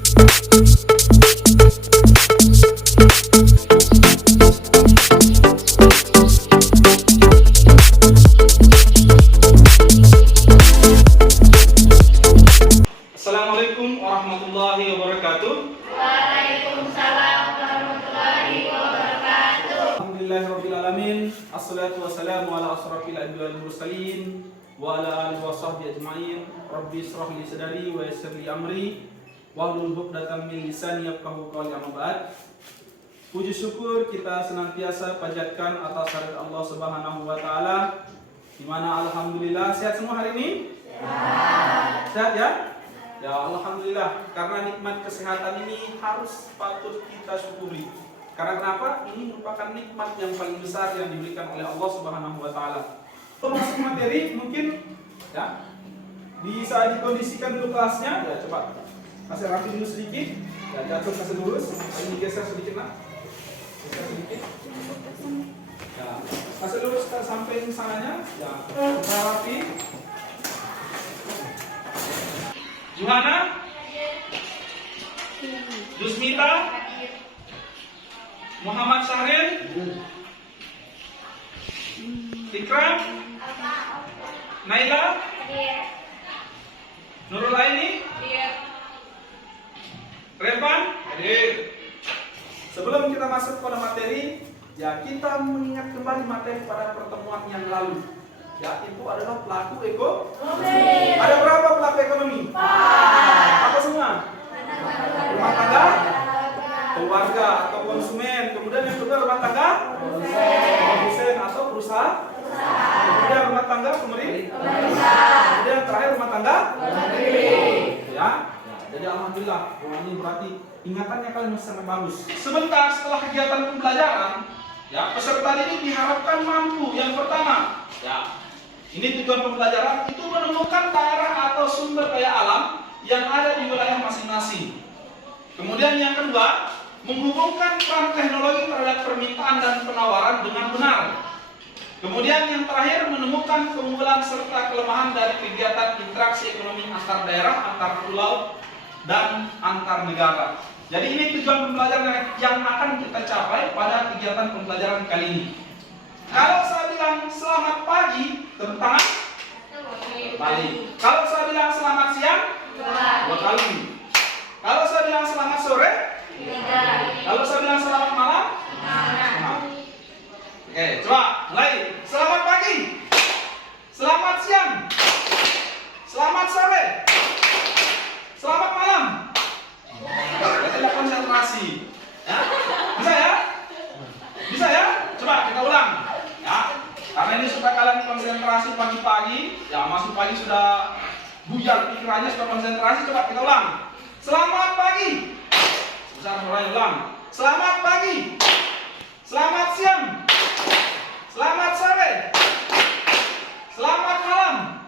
Assalamualaikum warahmatullahi wabarakatuh. Waalaikumsalam warahmatullahi wabarakatuh. Alhamdulillahirabbil alamin. Assalatu wassalamu ala asrofil anbiya'i wal mursalin wa ala alihi wa sahbihi ajma'in. Rabbi ishrah li sadri wa yassir li amri wahlul 'uqdatam min lisani yafqahu qawli. Amma ba'd. Puji syukur kita senantiasa panjatkan atas hadirat Allah Subhanahu wa taala, di mana alhamdulillah sehat semua hari ini? Sehat ya? Ya alhamdulillah, karena nikmat kesehatan ini harus patut kita syukuri. Karena kenapa? Ini merupakan nikmat yang paling besar yang diberikan oleh Allah Subhanahu wa taala. Untuk masuk materi mungkin ya bisa dikondisikan dulu kelasnya. Ya coba kasih rapi dulu sedikit. Ya diatur kasih lurus. Ini geser sedikit lah. Geser sedikit. Ya, kasih lurus ke samping sananya. Ya, rapi. Juhana, Dusmita, Muhammad Syahril, Ikram, Naila, Nurul Aini, Revan. Sebelum kita masuk pada materi, ya kita mengingat kembali materi pada pertemuan yang lalu. Ya, itu adalah pelaku ekonomi. Ada berapa pelaku ekonomi? Apa semua? Rumah tangga, keluarga atau konsumen. Kemudian yang kedua rumah tangga, produsen atau perusahaan. Kemudian rumah tangga pemerintah. Kemudian yang terakhir rumah tangga ya. Jadi alhamdulillah, ini berarti ingatannya kalian masih sangat bagus. Sebentar setelah kegiatan pembelajaran, ya peserta didik diharapkan mampu yang pertama, ya. Ini tujuan pembelajaran itu menemukan daerah atau sumber daya alam yang ada di wilayah masing-masing. Kemudian yang kedua, menghubungkan peran teknologi terhadap permintaan dan penawaran dengan benar. Kemudian yang terakhir, menemukan keunggulan serta kelemahan dari kegiatan interaksi ekonomi antar daerah, antar pulau, dan antar negara. Jadi ini tujuan pembelajaran yang akan kita capai pada kegiatan pembelajaran kali ini. Kalau saya bilang selamat pagi, tepuk tangan. Balik. Kalau saya bilang selamat siang, 2 kali. Kalau saya bilang selamat sore, 3. Kalau saya bilang selamat malam, 6. Oke, coba mulai. Selamat pagi, selamat siang, selamat sore, selamat malam. Kita konsentrasi. Ya? Bisa ya? Bisa ya? Coba kita ulang. Ya, karena ini supaya kalian konsentrasi pagi-pagi, ya masuk pagi sudah buyar pikirannya, sudah konsentrasi. Coba kita ulang. Selamat pagi. Besar mulai ulang. Selamat pagi. Selamat siang. Selamat sore. Selamat malam.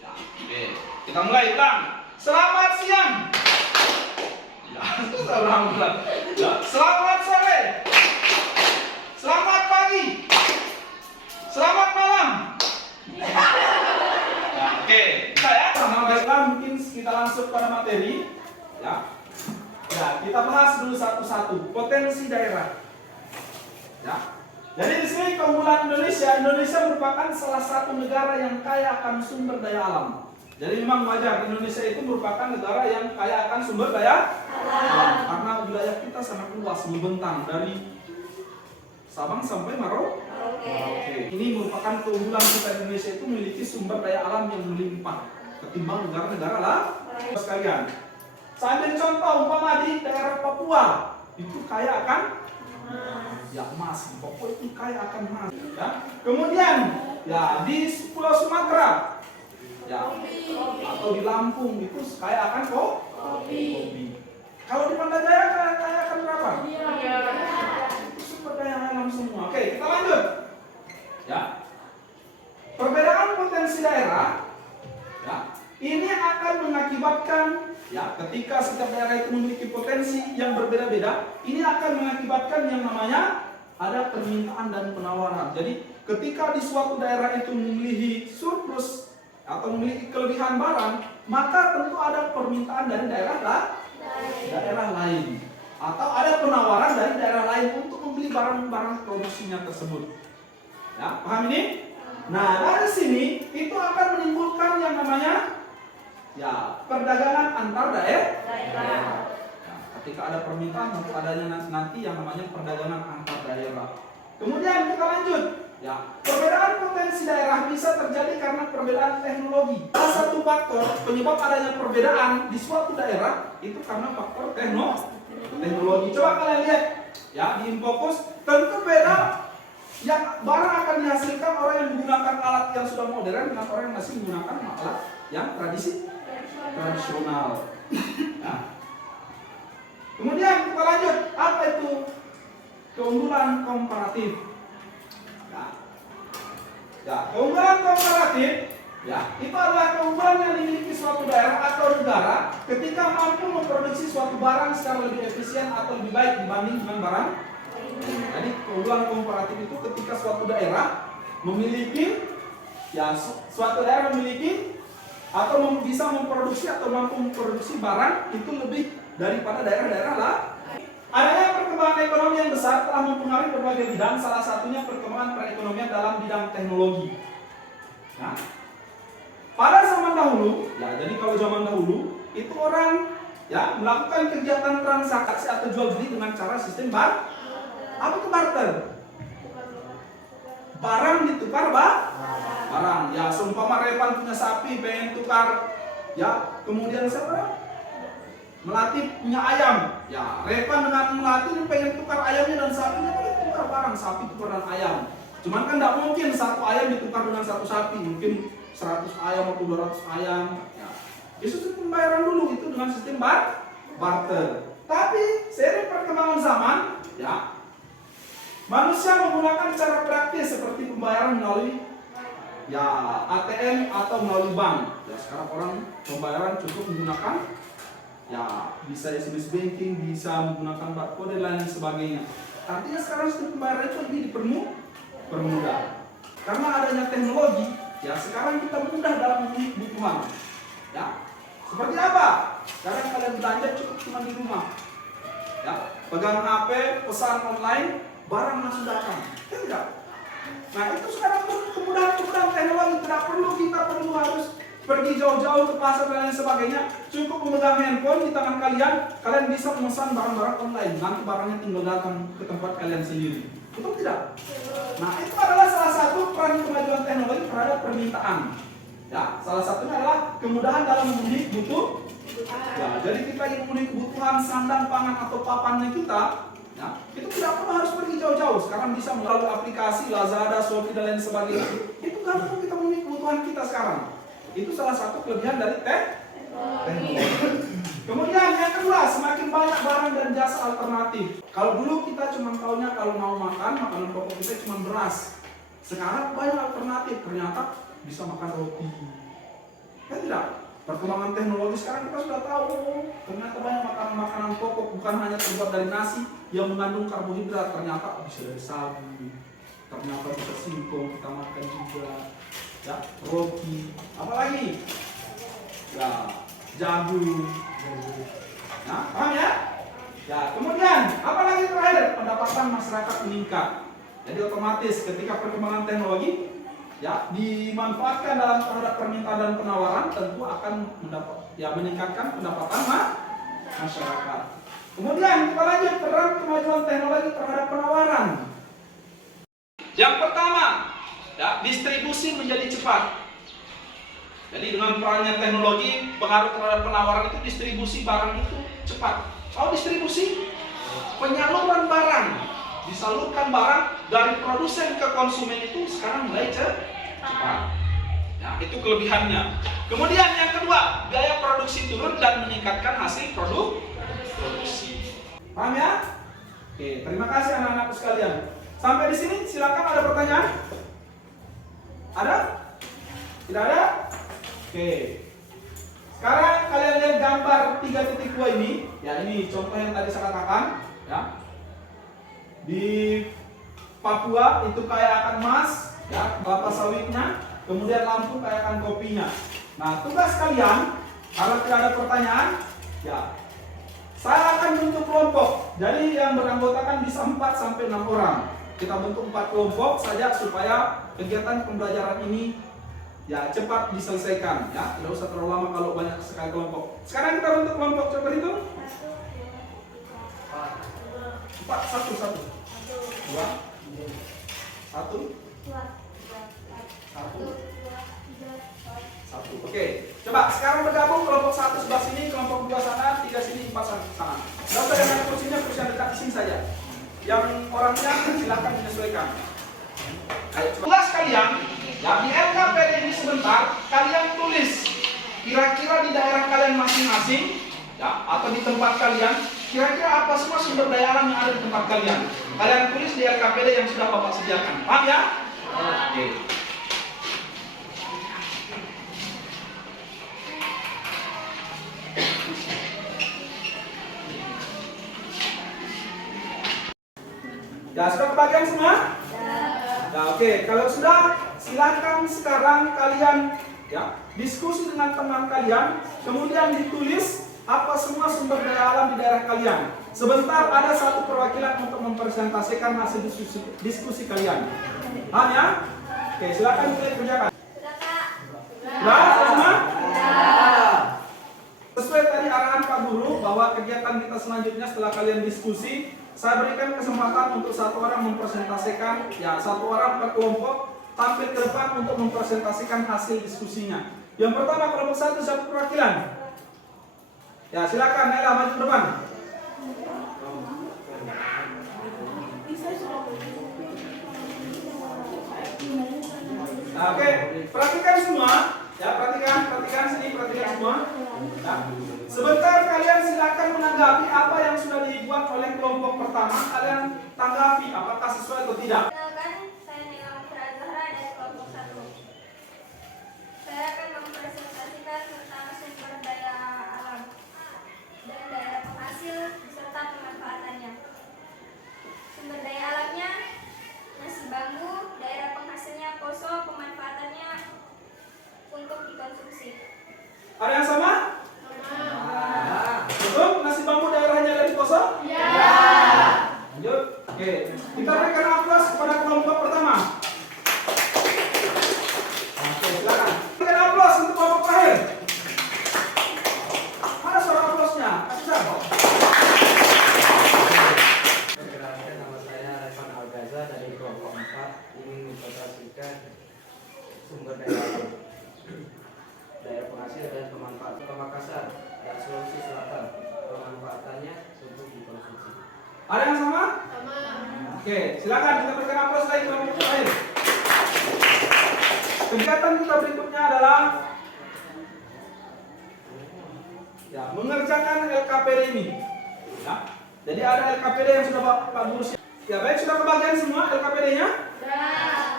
Ya, oke. Kita mulai ulang. Selamat siang. Ya, susah ulang. Ya, selamat sore. Selamat pagi. Selamat malam. Ya, oke, bisa ya? Sama baiklah, mungkin kita langsung pada materi. Ya, kita bahas dulu satu-satu potensi daerah. Ya, jadi di sini keunggulan Indonesia. Indonesia merupakan salah satu negara yang kaya akan sumber daya alam. Jadi memang wajar Indonesia itu merupakan negara yang kaya akan sumber daya alam. Karena wilayah kita sangat luas, membentang dari Sabang sampai Merauke. Ini merupakan keunggulan kita. Indonesia itu memiliki sumber daya alam yang melimpah ketimbang negara-negara lain. Sekalian, saya ambil contoh umpama di daerah Papua itu kaya akan ya emas. Papua itu kaya akan emas. Ya. Kemudian ya di Pulau Sumatera ya atau di Lampung itu kaya akan kopi. Kalau di Pandajaya kaya akan berapa? Sumber daya alam semua. Oke, kita lanjut. Ya. Perbedaan potensi daerah ya, ini akan mengakibatkan ya ketika setiap daerah itu memiliki potensi yang berbeda-beda, ini akan mengakibatkan yang namanya ada permintaan dan penawaran. Jadi ketika di suatu daerah itu memiliki surplus atau memiliki kelebihan barang, maka tentu ada permintaan dari daerah lain. barang-barang produksinya tersebut. Ya, paham ini? Nah, dari sini itu akan menimbulkan yang namanya ya perdagangan antar daerah. Ya, ketika ada permintaan untuk adanya nanti yang namanya perdagangan antar daerah. Kemudian kita lanjut. Ya, perbedaan potensi daerah bisa terjadi karena perbedaan teknologi. Salah satu faktor penyebab adanya perbedaan di suatu daerah itu karena faktor teknologi. Coba kalian lihat ya di Infocus, tentu beda yang barang akan dihasilkan orang yang menggunakan alat yang sudah modern dengan orang yang masih menggunakan alat yang tradisional. Nah. Kemudian kita lanjut, apa itu keunggulan komparatif? Ya, keunggulan komparatif ya, itu adalah keunggulan yang dimiliki suatu daerah atau negara ketika mampu memproduksi suatu barang secara lebih efisien atau lebih baik dibanding dengan barang. Jadi keunggulan komparatif itu ketika suatu daerah memiliki ya suatu daerah memiliki atau bisa memproduksi atau mampu memproduksi barang itu lebih daripada daerah-daerah lah. Adanya perkembangan ekonomi yang besar telah mempengaruhi berbagai bidang, salah satunya perkembangan perekonomian dalam bidang teknologi. Nah, pada zaman dahulu, ya jadi kalau zaman dahulu itu orang ya melakukan kegiatan transaksi atau jual beli dengan cara sistem apa itu barter? Barang ditukar barang. Ya, seumpama Repan punya sapi pengen tukar, ya kemudian siapa? Melati punya ayam, ya Repan dengan Melati pengen tukar ayamnya dan sapinya, pengen tukar barang, sapi tukar dan ayam. Cuman kan tidak mungkin satu ayam ditukar dengan satu sapi, mungkin 100 ayam atau 200 ayam. Ya. Itu pembayaran dulu itu dengan sistem barter. Tapi seiring perkembangan zaman, ya manusia menggunakan cara praktis seperti pembayaran melalui ya ATM atau melalui bank. Ya sekarang orang pembayaran cukup menggunakan ya bisa SMS banking, bisa menggunakan barcode dan lain sebagainya. Artinya sekarang sistem pembayaran itu lebih dipermudah. Karena adanya teknologi, ya sekarang kita mudah dalam memenuhi kebutuhan. Ya, seperti apa? Sekarang kalian belanja cukup cuma di rumah. Ya, pegang HP, pesan online, barang langsung datang. Kan tidak? Nah itu sekarang kemudahan teknologi, tidak kita perlu harus pergi jauh-jauh ke pasar dan lain sebagainya. Cukup memegang handphone di tangan kalian, kalian bisa memesan barang-barang online. Nanti barangnya tinggal datang ke tempat kalian sendiri. Betul tidak? Nah itu adalah salah satu peran kemajuan teknologi terhadap permintaan. Ya, salah satunya adalah kemudahan dalam memenuhi kebutuhan. Ya, jadi kita ingin memenuhi kebutuhan sandang, pangan atau papannya kita. Ya, itu tidak perlu harus pergi jauh-jauh. Sekarang bisa melalui aplikasi Lazada, Shopee dan lain sebagainya. Itu gampang kita memenuhi kebutuhan kita sekarang. Itu salah satu kelebihan dari teknologi. Kemudian yang kedua, semakin banyak barang dan jasa alternatif. Kalau dulu kita cuma tahunya kalau mau makan, makanan pokok kita cuma beras. Sekarang banyak alternatif, ternyata bisa makan roti. Ya tidak? Perkembangan teknologi sekarang kita sudah tahu, ternyata banyak makanan pokok bukan hanya terbuat dari nasi yang mengandung karbohidrat, ternyata bisa dari sagu, ternyata bisa singkong kita makan juga. Ya, roti, apalagi ya jagung. Nah, paham ya? Ya, kemudian apalagi terakhir, pendapatan masyarakat meningkat. Jadi otomatis ketika perkembangan teknologi ya dimanfaatkan dalam terhadap permintaan dan penawaran, tentu akan meningkatkan pendapatan masyarakat. Kemudian kita lanjut peran kemajuan teknologi terhadap penawaran. Yang pertama, ya, distribusi menjadi cepat. Jadi dengan perannya teknologi, pengaruh terhadap penawaran itu distribusi barang itu cepat. Kalau distribusi, penyaluran barang, disalurkan barang dari produsen ke konsumen itu sekarang mulai cepat. Ya, itu kelebihannya. Kemudian yang kedua, biaya produksi turun dan meningkatkan hasil produksi. Paham ya? Oke, terima kasih anak-anakku sekalian. Sampai di sini silakan, ada pertanyaan? Ada? Tidak ada? Oke. Sekarang kalian lihat gambar 3.2 ini. Ya, ini contoh yang tadi saya katakan, ya. Di Papua itu kayak akan emas, ya, kelapa sawitnya, kemudian lampu kayak akan kopinya. Nah, tugas kalian, kalau tidak ada pertanyaan, ya, saya akan bentuk kelompok. Jadi yang beranggotakan bisa 4 sampai 6 orang. Kita bentuk 4 kelompok saja supaya kegiatan pembelajaran ini ya cepat diselesaikan ya. Tidak usah terlalu lama kalau banyak sekali kelompok. Sekarang kita bentuk kelompok, coba hitung. 4, 1, 2, 1. Oke, coba sekarang bergabung kelompok 1 sebelah sini, kelompok 2 sana, 3 sini, 4 sana. Tidak usah dengan kursinya dekat di sini saja. Yang orangnya silakan menyesuaikan. Ayo, tugas kalian, ya di LKPD ini sebentar, kalian tulis kira-kira di daerah kalian masing-masing, ya atau di tempat kalian, kira-kira apa semua sumber daya alam yang ada di tempat kalian. Kalian tulis di LKPD yang sudah Bapak sediakan. Paham ya? Oke. Ya, sudah kebagian semua? Nah, oke, kalau sudah, silakan sekarang kalian ya diskusi dengan teman kalian, kemudian ditulis apa semua sumber daya alam di daerah kalian. Sebentar ada satu perwakilan untuk mempresentasikan hasil diskusi kalian. Paham ya? Oke, silakan mulai kerjakan. Sudah semua? Sesuai tadi arahan Pak Guru bahwa kegiatan kita selanjutnya setelah kalian diskusi, saya berikan kesempatan untuk satu orang mempresentasikan, ya satu orang per kelompok tampil ke depan untuk mempresentasikan hasil diskusinya. Yang pertama kelompok 1 satu perwakilan. Ya silakan Nela maju ke depan. Nah, oke, perhatikan semua. Ya perhatikan sini, perhatikan semua. Nah, sebentar kalian silakan menanggapi apa yang sudah dibuat oleh kelompok pertama. Kalian tanggapi apakah sesuai atau tidak. Kenalkan, saya Nela Mitra Zahra dari kelompok 1. Saya akan mempresentasikan tentang sumber daya alam dan daerah penghasil beserta pemanfaatannya. Sumber daya alamnya nasi bambu, daerah penghasilnya poso, pemanfaatannya untuk dikonsumsi. Ada yang sama? Betul? Nasi bambu daerahnya dari poso? Ya. Lanjut. Oke, kita berikan aplaus kepada kelompok pertama. Oke, silakan. Berikan aplaus untuk kelompok terakhir. Mana suara aplausnya? Kasih saya. Perkenalkan, nama saya Revan Algaza dari kelompok 4 ingin mempresentasikan sumber daya alam, daerah penghasil dan pemanfaatan Pamekasan dan Sulawesi Selatan. Pemanfaatannya untuk dikonsumsi. Ada yang sama? Oke, silakan kita berikan aplaus lagi kelompok terakhir. Kegiatan kita berikutnya adalah ya, mengerjakan LKPD ini. Ya. Jadi ada LKPD yang sudah Pak Guru. Ya baik, sudah kebagian semua LKPD-nya?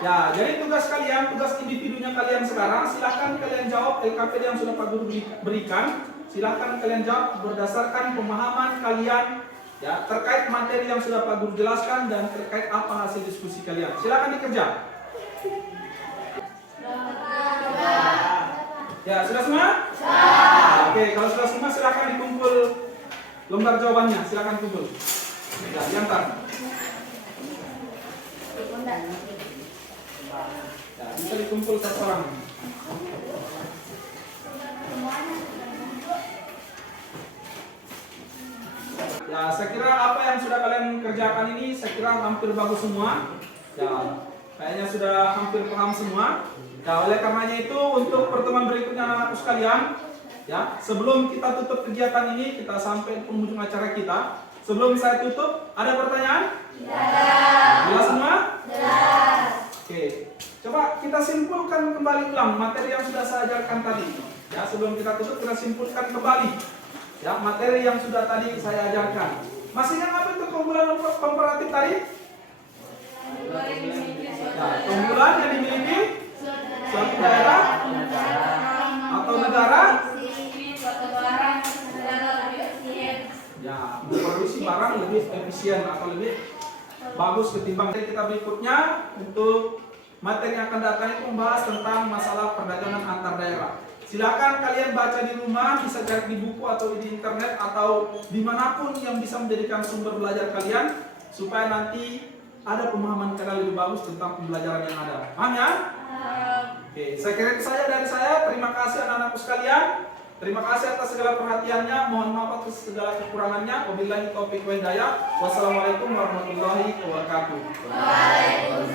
Ya, jadi tugas kalian, tugas individunya kalian sekarang, silakan kalian jawab LKPD yang sudah Pak Guru berikan. Silakan kalian jawab berdasarkan pemahaman kalian ya terkait materi yang sudah Pak Guru jelaskan dan terkait apa hasil diskusi kalian. Silakan dikerja. Ya, sudah semua? Oke, kalau sudah semua silakan dikumpul lembar jawabannya. Silakan kumpul. Ya, diantar. Ya, bisa dikumpul satu orang. Ya, saya kira apa yang sudah kalian kerjakan ini, saya kira hampir bagus semua. Ya, kayaknya sudah hampir paham semua. Ya, oleh karenanya itu untuk pertemuan berikutnya anak-anakku sekalian, ya, sebelum kita tutup kegiatan ini, kita sampai penghujung acara kita. Sebelum saya tutup, ada pertanyaan? Jelas semua? Oke, coba kita simpulkan kembali ulang materi yang sudah saya ajarkan tadi. Ya, sebelum kita tutup, kita simpulkan kembali. Ya, materi yang sudah tadi saya ajarkan. Masih ingat apa itu keunggulan komparatif tadi? Ya, keunggulan yang dimiliki suatu daerah atau negara ya memproduksi barang lebih efisien atau lebih bagus ketimbang kita berikutnya. Untuk materi yang akan datang itu membahas tentang masalah perdagangan antar daerah. Silakan kalian baca di rumah, bisa cari di buku atau di internet atau dimanapun yang bisa menjadikan sumber belajar kalian, supaya nanti ada pemahaman kalian lebih bagus tentang pembelajaran yang ada. Paham ya? Oke, saya kira itu saja dari saya. Terima kasih anak-anakku sekalian. Terima kasih atas segala perhatiannya. Mohon maaf atas segala kekurangannya. Wabillahi taufiq wal hidayah. Wassalamualaikum warahmatullahi wabarakatuh. Waalaikumsalam.